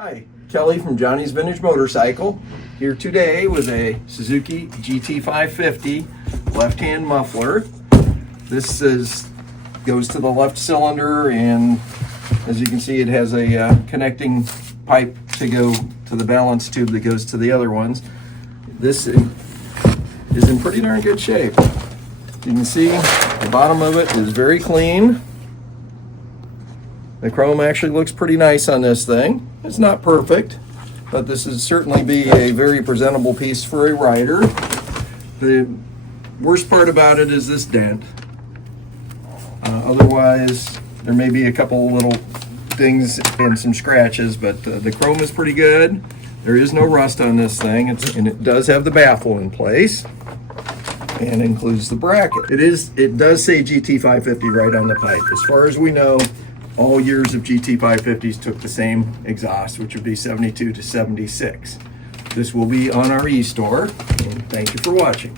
Hi, Kelly from Johnny's Vintage Motorcycle, here today with a Suzuki GT550 left-hand muffler. This goes to the left cylinder, and as you can see, it has a connecting pipe to go to the balance tube that goes to the other ones. This is in pretty darn good shape. You can see the bottom of it is very clean. The chrome actually looks pretty nice on this thing. It's not perfect, but this would certainly be a very presentable piece for a rider. The worst part about it is this dent. Otherwise, there may be a couple little things and some scratches, but the chrome is pretty good. There is no rust on this thing, and it does have the baffle in place and includes the bracket. It does say GT550 right on the pipe. As far as we know, all years of GT550s took the same exhaust, which would be 72 to 76. This will be on our e-store, and thank you for watching.